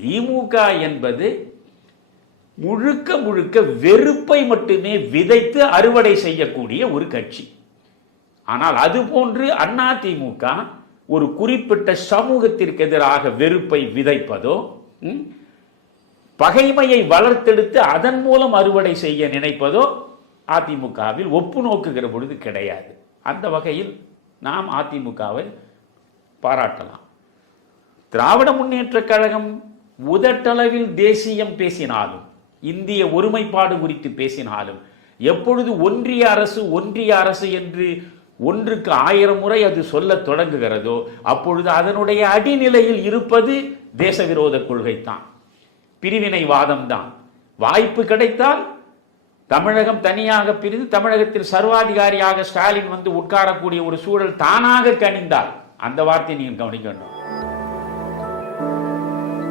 திமுக என்பது முழுக்க முழுக்க வெறுப்பை மட்டுமே விதைத்து அறுவடை செய்யக்கூடிய ஒரு கட்சி. ஆனால் அதுபோன்று அண்ணா திமுக ஒரு குறிப்பிட்ட சமூகத்திற்கு எதிராக வெறுப்பை விதைப்பதோ பகைமையை வளர்த்தெடுத்து அதன் மூலம் அறுவடை செய்ய நினைப்பதோ அதிமுகவில் ஒப்பு நோக்குகிற பொழுது கிடையாது. அந்த வகையில் நாம் அதிமுகவை பாராட்டலாம். திராவிட முன்னேற்றக் கழகம் உதட்டளவில் தேசியம் பேசினாலும் இந்திய ஒருமைப்பாடு குறித்து பேசினாலும் எப்பொழுது ஒன்றிய அரசு ஒன்றிய அரசு என்று ஒன்றுக்கு ஆயிரம் முறை அது சொல்லத் தொடங்குகிறதோ அப்பொழுது அதனுடைய அடிநிலையில் இருப்பது தேச விரோத கொள்கைத்தான் பிரிவினைவாதம் தான் வாய்ப்பு கிடைத்தால் தமிழகம் தனியாக பிரிந்து தமிழகத்தில் சர்வாதிகாரியாக ஸ்டாலின் வந்து உட்காரக்கூடிய ஒரு சூழல் தானாக கணிந்தால் அந்த வார்த்தையை நீங்கள் கவனிக்கணும்.